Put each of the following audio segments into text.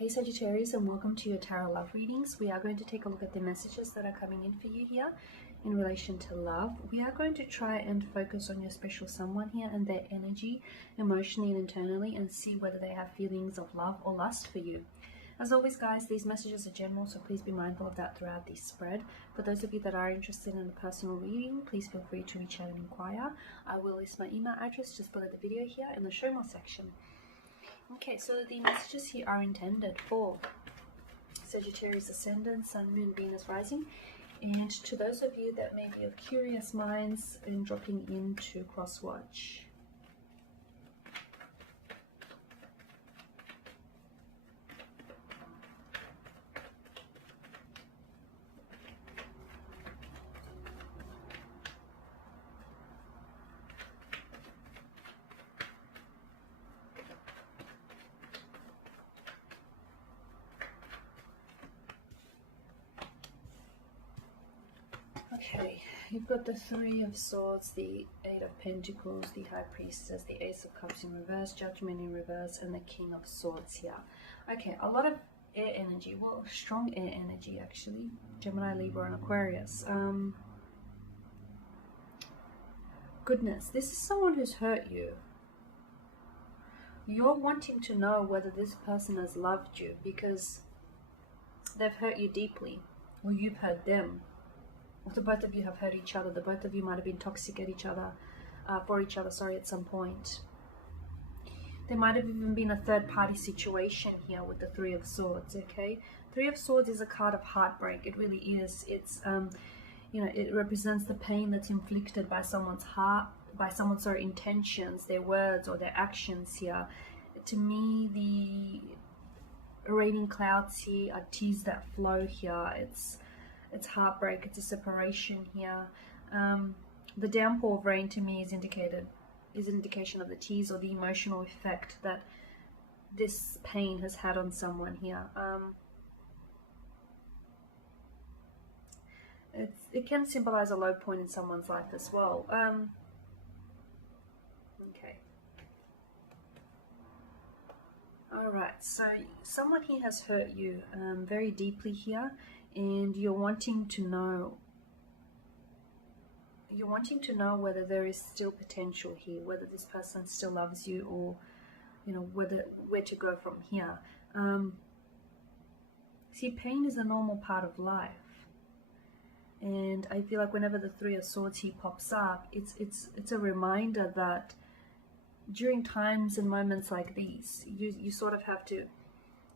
Hey Sagittarius, and welcome to your tarot love readings. We are going to take a look at the messages that are coming in for you here in relation to love. We are going to try and focus on your special someone here and their energy emotionally and internally, and see whether they have feelings of love or lust for you. As always guys, these messages are general, so please be mindful of that throughout the spread. For those of you that are interested in a personal reading, please feel free to reach out and inquire. I will list my email address just below the video here in the show more section. Okay, so the messages here are intended for Sagittarius Ascendant, Sun, Moon, Venus, Rising, and to those of you that may be of curious minds and dropping into cross-watch. Okay, you've got the Three of Swords, the Eight of Pentacles, the High Priestess, the Ace of Cups in reverse, Judgment in reverse, and the King of Swords here. Okay, a lot of air energy, well, strong air energy actually. Gemini, Libra, and Aquarius. Goodness, this is someone who's hurt you. You're wanting to know whether this person has loved you because they've hurt you deeply, or you've hurt them. Or the both of you have hurt each other. The both of you might have been toxic at each other, for each other, sorry, at some point. There might have even been a third-party situation here with the Three of Swords, okay? Three of Swords is a card of heartbreak. It really is. It's, you know, it represents the pain that's inflicted by someone's heart, by someone's intentions, their words or their actions here. To me, the raining clouds here are tears that flow here. It's heartbreak, it's a separation here. The downpour of rain to me is an indication of the tears or the emotional effect that this pain has had on someone here. It can symbolize a low point in someone's life as well. Okay. Alright, so someone here has hurt you very deeply here. And you're wanting to know whether there is still potential here, whether this person still loves you, or you know where to go from here. See, pain is a normal part of life, and I feel like whenever the Three of Swords here pops up, it's a reminder that during times and moments like these, you sort of have to,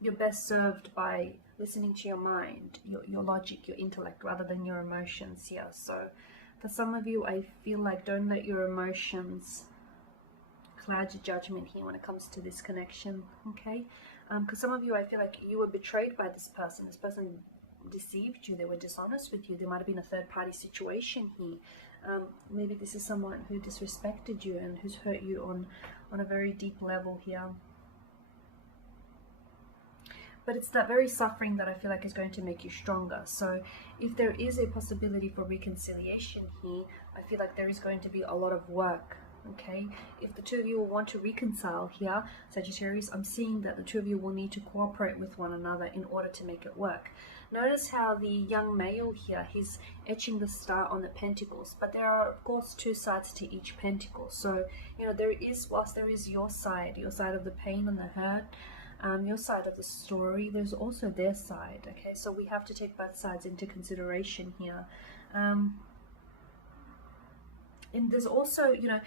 you're best served by listening to your mind, your logic, your intellect, rather than your emotions here. So for some of you, I feel like don't let your emotions cloud your judgment here when it comes to this connection, okay? Because some of you, I feel like you were betrayed by this person. This person deceived you. They were dishonest with you. There might have been a third-party situation here. Maybe this is someone who disrespected you and who's hurt you on a very deep level here. But it's that very suffering that I feel like is going to make you stronger. So if there is a possibility for reconciliation here, I feel like there is going to be a lot of work, okay? If the two of you will want to reconcile here, Sagittarius, I'm seeing that the two of you will need to cooperate with one another in order to make it work. Notice how the young male here, he's etching the star on the pentacles, but there are, of course, two sides to each pentacle. So, you know, there is, whilst there is your side of the pain and the hurt, your side of the story, there's also their side, okay? So we have to take both sides into consideration here. And there's also, you know,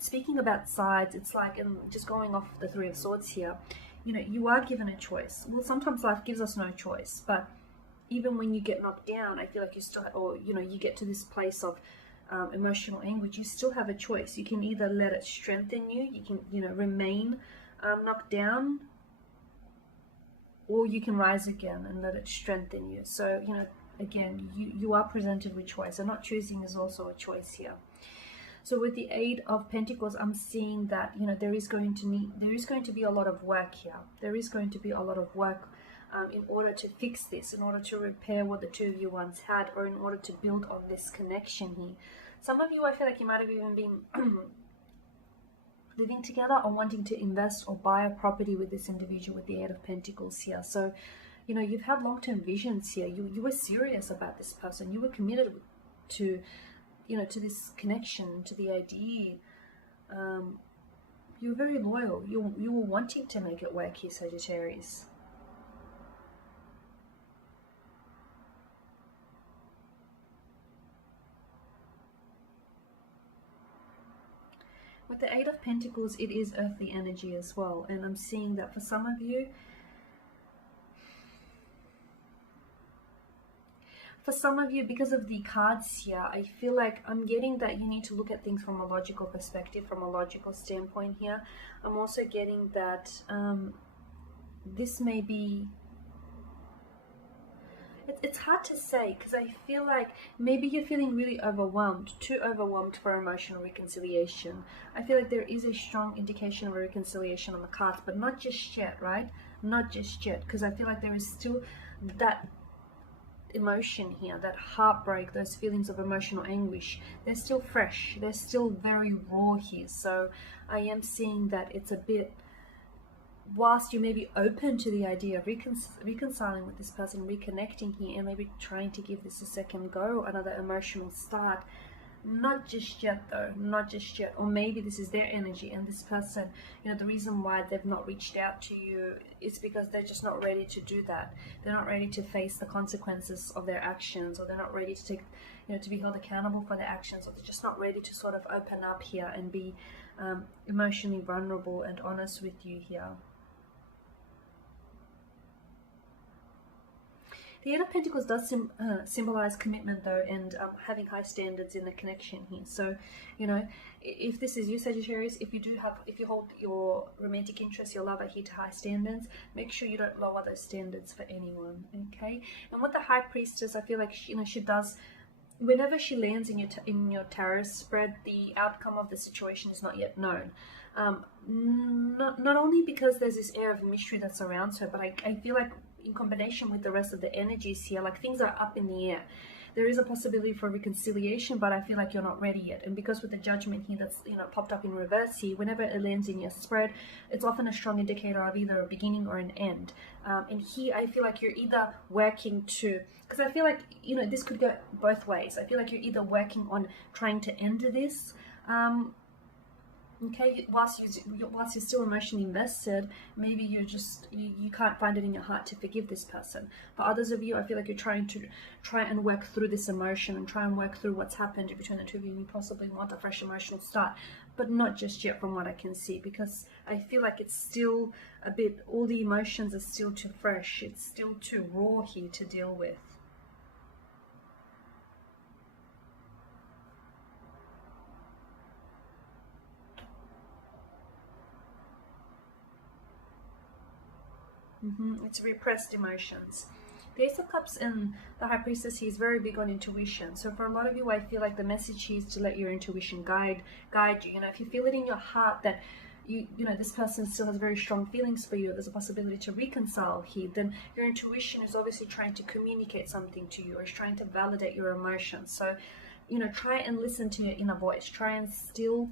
speaking about sides, it's like, and just going off the Three of Swords here, you know, you are given a choice. Well, sometimes life gives us no choice, but even when you get knocked down, I feel like you still, or, you know, you get to this place of emotional anguish, you still have a choice. You can either let it strengthen you, you can, you know, remain knocked down, or you can rise again and let it strengthen you. So, you know, again, you are presented with choice, and not choosing is also a choice here. So with the Eight of Pentacles, I'm seeing that, you know, there is going to be a lot of work here. There is going to be a lot of work in order to fix this, in order to repair what the two of you once had, or in order to build on this connection here. Some of you, I feel like you might have even been living together or wanting to invest or buy a property with this individual with the Eight of Pentacles here. So, you know, you've had long-term visions here. You were serious about this person. You were committed to, you know, to this connection, to the idea. You were very loyal. You were wanting to make it work here, Sagittarius. With the Eight of Pentacles, it is earthly energy as well. And I'm seeing that for some of you, because of the cards here, I feel like I'm getting that you need to look at things from a logical perspective, from a logical standpoint here. I'm also getting that this may be... It's hard to say, because I feel like maybe you're feeling really overwhelmed, too overwhelmed for emotional reconciliation. I feel like there is a strong indication of a reconciliation on the cards, but not just yet, right? Not just yet, because I feel like there is still that emotion here, that heartbreak, those feelings of emotional anguish. They're still fresh. They're still very raw here. So I am seeing that it's a bit... whilst you may be open to the idea of reconciling with this person, reconnecting here, and maybe trying to give this a second go, another emotional start, not just yet though, not just yet. Or maybe this is their energy, and this person, you know, the reason why they've not reached out to you is because they're just not ready to do that. They're not ready to face the consequences of their actions, or they're not ready to take, you know, to be held accountable for their actions, or they're just not ready to sort of open up here and be emotionally vulnerable and honest with you here. The Eight of Pentacles does symbolize commitment though, and having high standards in the connection here. So, you know, if this is you, Sagittarius, if you hold your romantic interest, your lover here to high standards, make sure you don't lower those standards for anyone, okay? And with the High Priestess, I feel like she does, whenever she lands in your tarot spread, the outcome of the situation is not yet known. Not only because there's this air of mystery that surrounds her, but I feel like in combination with the rest of the energies here, like things are up in the air. There is a possibility for reconciliation, but I feel like you're not ready yet. And because with the Judgment here that's, you know, popped up in reverse here, whenever it lands in your spread, it's often a strong indicator of either a beginning or an end. And here I feel like you're either working to, because I feel like, you know, this could go both ways. I feel like you're either working on trying to end this, okay, whilst you're still emotionally invested, maybe you can't find it in your heart to forgive this person. For others of you, I feel like you're trying and work through this emotion and try and work through what's happened between the two of you, and you possibly want a fresh emotional start, but not just yet from what I can see, because I feel like it's still a bit, all the emotions are still too fresh, it's still too raw here to deal with. It's repressed emotions. The Ace of Cups and the High Priestess here is very big on intuition. So for a lot of you, I feel like the message here is to let your intuition guide you. You know, if you feel it in your heart that you know this person still has very strong feelings for you, there's a possibility to reconcile here, then your intuition is obviously trying to communicate something to you, or is trying to validate your emotions. So, you know, try and listen to your inner voice. Try and still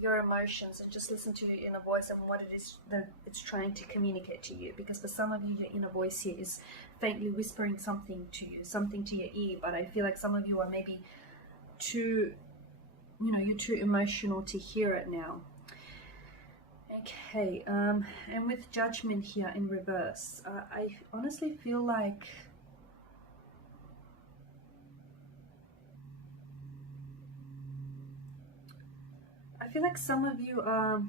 your emotions and just listen to your inner voice and what it is that it's trying to communicate to you, because for some of you, your inner voice here is faintly whispering something to you, something to your ear, but I feel like some of you are maybe too, you know, you're too emotional to hear it now. Okay, and with Judgment here in reverse, I honestly feel like some of you are,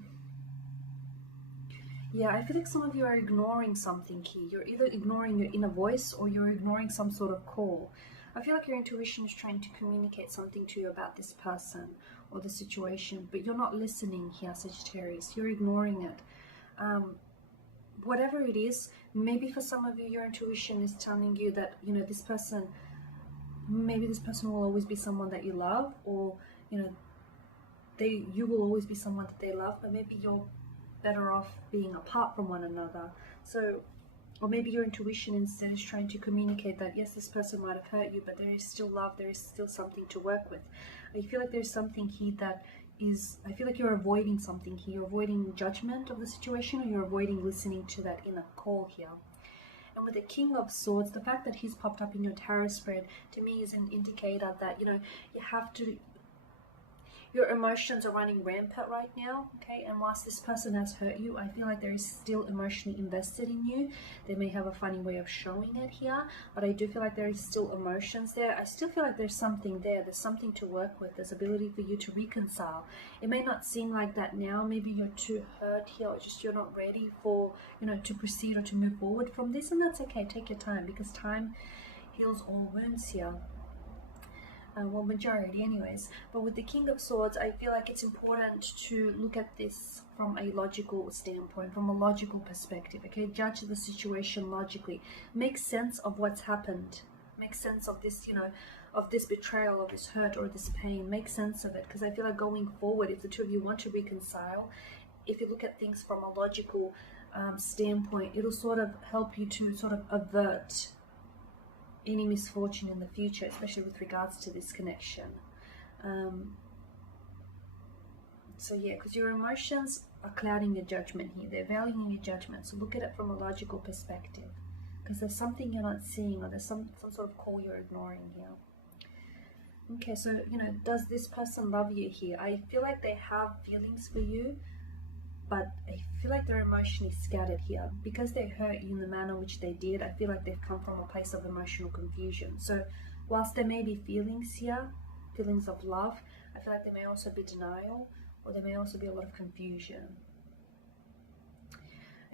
I feel like some of you are ignoring something here. You're either ignoring your inner voice or you're ignoring some sort of call. I feel like your intuition is trying to communicate something to you about this person or the situation, but you're not listening here, Sagittarius. You're ignoring it. Whatever it is, maybe for some of you, your intuition is telling you that, you know, this person, maybe this person will always be someone that you love, or, you know, you will always be someone that they love, but maybe you're better off being apart from one another. So, or maybe your intuition instead is trying to communicate that, yes, this person might have hurt you, but there is still love, there is still something to work with. I feel like there's something here that is, I feel like you're avoiding something here. You're avoiding judgment of the situation, or you're avoiding listening to that inner call here. And with the King of Swords, the fact that he's popped up in your tarot spread to me is an indicator that, you know, you have to, your emotions are running rampant right now, okay? And whilst this person has hurt you, I feel like there is still emotionally invested in you. They may have a funny way of showing it here, but I do feel like there is still emotions there. I still feel like there's something there. There's something to work with. There's ability for you to reconcile. It may not seem like that now. Maybe you're too hurt here, or just you're not ready for, you know, to proceed or to move forward from this, and that's okay. Take your time, because time heals all wounds here. Well, majority anyways. But with the King of Swords, I feel like it's important to look at this from a logical standpoint, from a logical perspective, okay? Judge the situation logically. Make sense of what's happened. Make sense of this, you know, of this betrayal, of this hurt, or this pain. Make sense of it, because I feel like going forward, if the two of you want to reconcile, if you look at things from a logical standpoint, it'll sort of help you to sort of avert any misfortune in the future, especially with regards to this connection. So yeah, because your emotions are clouding your judgment here. They're valuing your judgment. So look at it from a logical perspective, because there's something you're not seeing, or there's some sort of call you're ignoring here. Okay, so, you know, does this person love you here? I feel like they have feelings for you, but I feel like they're emotionally scattered here. Because they hurt you in the manner which they did, I feel like they've come from a place of emotional confusion. So whilst there may be feelings here, feelings of love, I feel like there may also be denial, or there may also be a lot of confusion.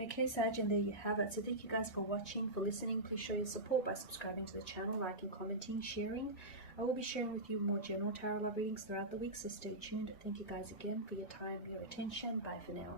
Okay, Sag, and there you have it. So thank you guys for watching, for listening. Please show your support by subscribing to the channel, liking, commenting, sharing. I will be sharing with you more general tarot love readings throughout the week, so stay tuned. Thank you guys again for your time, your attention. Bye for now.